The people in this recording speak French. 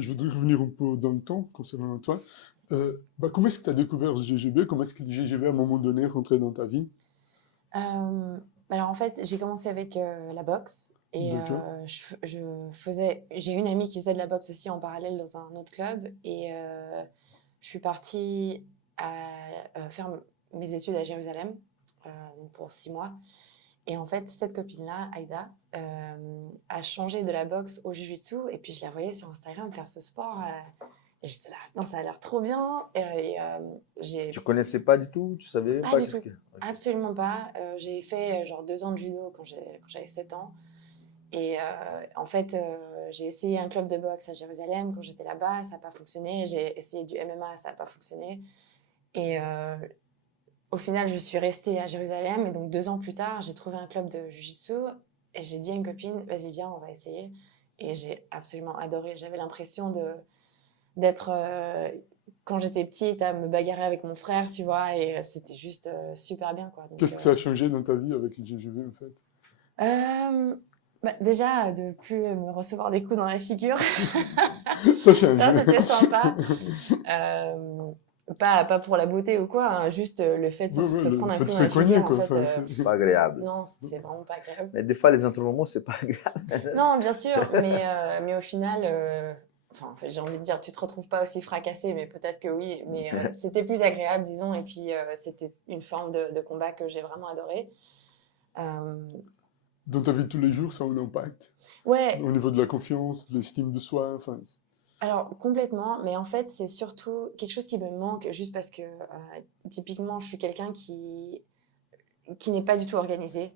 Je voudrais revenir un peu dans le temps concernant toi. Comment est-ce que tu as découvert le GGB? Comment est-ce que le GGB, à un moment donné, est rentré dans ta vie? Alors en fait, j'ai commencé avec la boxe et D'accord. j'ai une amie qui faisait de la boxe aussi en parallèle dans un autre club et je suis partie faire mes études à Jérusalem donc pour 6 mois. Et en fait, cette copine-là, Aïda, a changé de la boxe au jiu-jitsu et puis je la voyais sur Instagram faire ce sport. Et j'étais là, non, ça a l'air trop bien. Tu connaissais pas du tout? Tu savais Pas pas du qu'est-ce tout, que... Ok. absolument pas. J'ai fait genre 2 ans de judo quand j'avais 7 ans. Et en fait, j'ai essayé un club de boxe à Jérusalem quand j'étais là-bas, ça n'a pas fonctionné. J'ai essayé du MMA, ça n'a pas fonctionné. Et au final, je suis restée à Jérusalem. Et donc 2 ans plus tard, j'ai trouvé un club de jiu-jitsu. Et j'ai dit à une copine, vas-y, viens, on va essayer. Et j'ai absolument adoré. J'avais l'impression d'être quand j'étais petite à me bagarrer avec mon frère, tu vois, et c'était juste super bien, quoi. Donc, Qu'est-ce que ça a changé dans ta vie avec le GGB, en fait? déjà, de plus me recevoir des coups dans la figure, Ça change. ça c'était sympa. Euh, pas pour la beauté ou quoi, hein, juste le fait de Ouais, ouais, se le prendre un fait de coup se dans faire la cogner, figure, en quoi. fait, Enfin, C'est pas agréable. non, c'est vraiment pas agréable. Mais des fois, les entraînements, c'est pas agréable. Non, bien sûr, mais au final, enfin, en fait, j'ai envie de dire, tu te retrouves pas aussi fracassé, mais peut-être que oui, mais c'était plus agréable, disons, et puis c'était une forme de combat que j'ai vraiment adoré. Euh, dans ta vie de tous les jours, ça a un impact. ouais, Au niveau de la confiance, de l'estime de soi, enfin... alors complètement, mais en fait, c'est surtout quelque chose qui me manque, juste parce que typiquement, je suis quelqu'un qui n'est pas du tout organisé.